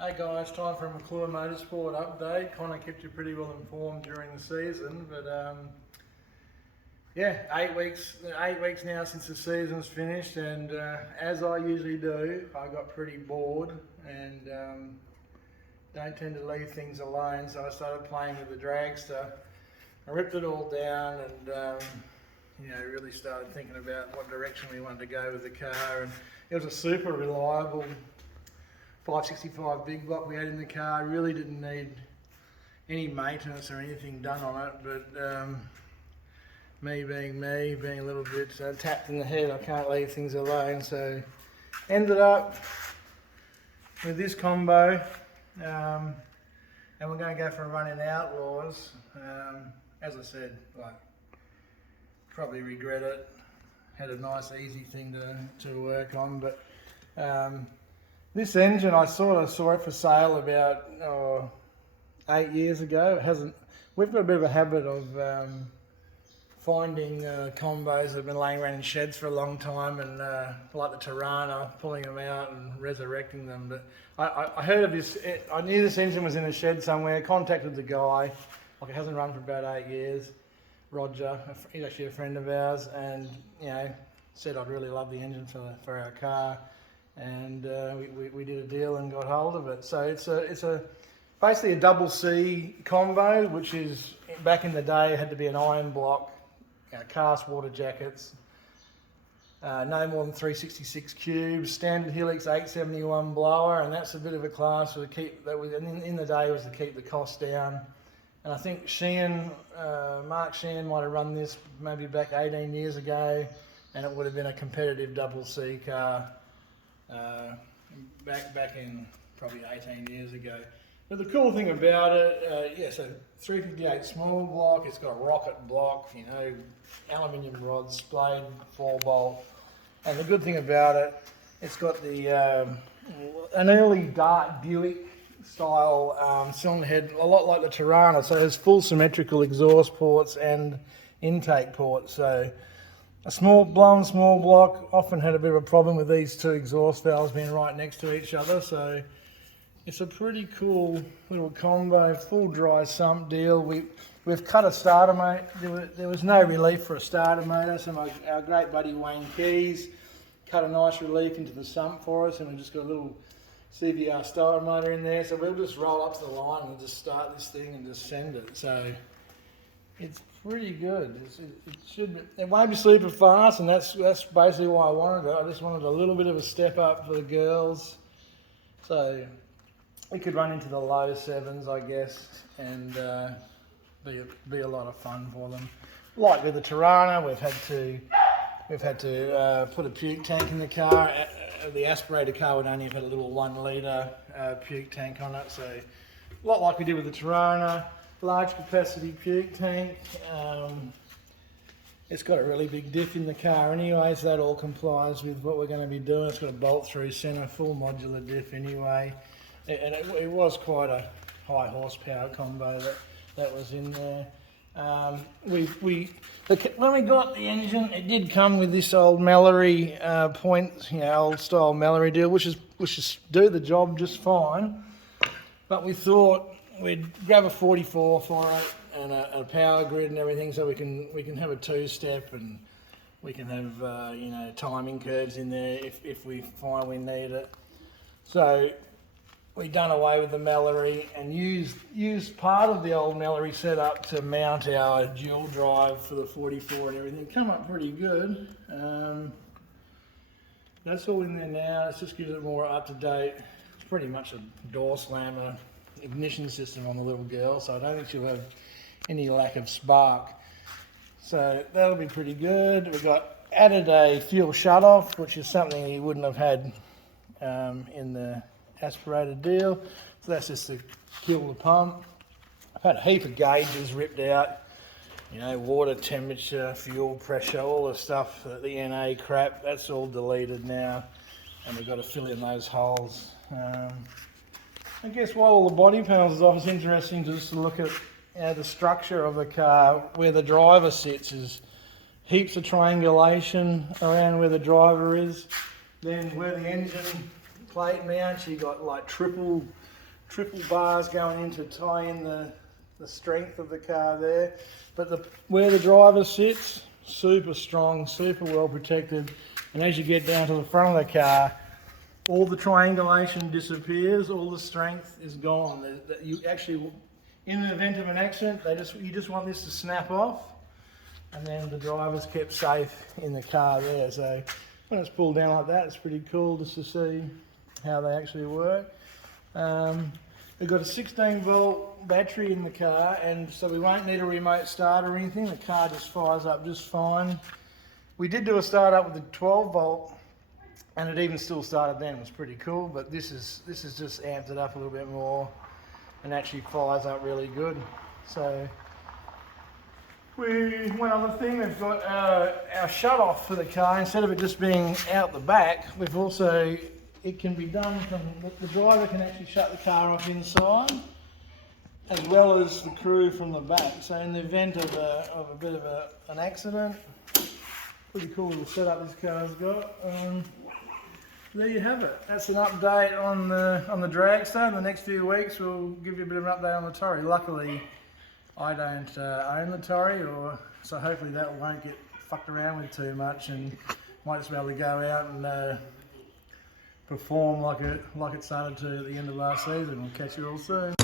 Hey guys, time for a McClure Motorsport update. Kind of kept you pretty well informed during the season, but yeah, 8 weeks now since the season's finished, and as I usually do, I got pretty bored and don't tend to leave things alone. So I started playing with the dragster. I ripped it all down and really started thinking about what direction we wanted to go with the car. And it was a super reliable 565 big block we had in the car. Really didn't need any maintenance or anything done on it, but me being a little bit tapped in the head, I can't leave things alone. So ended up with this combo, and we're going to go for a run in Outlaws. As I said, probably regret it. Had a nice easy thing to work on, but this engine, I sort of saw it for sale about 8 years ago. It hasn't. We've got a bit of a habit of finding combos that have been laying around in sheds for a long time, and like the Tirana, pulling them out and resurrecting them. But I heard of this. I knew this engine was in a shed somewhere. Contacted the guy. It hasn't run for about 8 years. Roger, he's actually a friend of ours, and said I'd really love the engine for our car. And we did a deal and got hold of it. So it's basically a double C combo, which is, back in the day, it had to be an iron block, cast water jackets, no more than 366 cubes, standard Helix 871 blower, and that's a bit of a class to keep that was in the day was to keep the cost down. And I think Mark Sheehan might have run this maybe back 18 years ago, and it would have been a competitive double C car. Back in probably 18 years ago. But the cool thing about it, so 358 small block, it's got a rocket block, aluminium rods, splayed 4-bolt. And the good thing about it, it's got the an early Dart Buick style cylinder head, a lot like the Tirana. So it has full symmetrical exhaust ports and intake ports. So a blown small block often had a bit of a problem with these two exhaust valves being right next to each other, so it's a pretty cool little combo, full dry sump deal. We've cut a starter motor. There was no relief for a starter motor, so our great buddy Wayne Keys cut a nice relief into the sump for us, and we've just got a little CVR starter motor in there, so we'll just roll up to the line and just start this thing and just send it. So it's pretty good. It won't be super fast, and that's basically why I wanted it. I just wanted a little bit of a step up for the girls. So it could run into the low 7s, I guess, and be a lot of fun for them. Like with the Tirana, we've had to put a puke tank in the car. The aspirator car would only have had a little 1 litre puke tank on it, so a lot like we did with the Tirana. Large capacity puke tank. It's got a really big diff in the car anyway, so that all complies with what we're going to be doing. It's got a bolt through centre, full modular diff anyway, and it was quite a high horsepower combo that was in there. When we got the engine, it did come with this old Mallory old style Mallory deal, which is do the job just fine. But we thought we'd grab a 44 for it and a power grid and everything, so we can have a 2-step, and we can have timing curves in there if we find we need it. So we done away with the Mallory and used part of the old Mallory setup to mount our dual drive for the 44 and everything. Come up pretty good. That's all in there now. It just gives it more up to date. It's pretty much a door slammer ignition system on the little girl, so I don't think she'll have any lack of spark. So that'll be pretty good. We've added a fuel shutoff, which is something you wouldn't have had in the aspirated deal. So that's just to kill the pump. I've had a heap of gauges ripped out, water temperature, fuel pressure, all the stuff, the NA crap, that's all deleted now, and we've got to fill in those holes. I guess while all the body panels is off, it's interesting to just look at the structure of the car. Where the driver sits is heaps of triangulation around where the driver is. Then where the engine plate mount. You got like triple bars going in to tie in the strength of the car there. But where the driver sits, super strong, super well protected. And as you get down to the front of the car, all the triangulation disappears, all the strength is gone. You actually, in the event of an accident, you just want this to snap off, and then the driver's kept safe in the car there. So when it's pulled down like that, it's pretty cool just to see how they actually work. We've got a 16-volt battery in the car, and so we won't need a remote start or anything. The car just fires up just fine. We did do a start up with a 12-volt, and it even still started then. It was pretty cool, but this is just amped it up a little bit more and actually fires up really good. So one other thing, we've got our shut off for the car. Instead of it just being out the back, we've also, it can be done from, the driver can actually shut the car off inside, as well as the crew from the back. So in the event of a bit of an accident, pretty cool little setup this car's got. There you have it. That's an update on the dragster. In the next few weeks, we'll give you a bit of an update on the Torrey. Luckily, I don't own the Torrey, so hopefully that won't get fucked around with too much, and might just be able to go out and perform like it started to at the end of last season. We'll catch you all soon.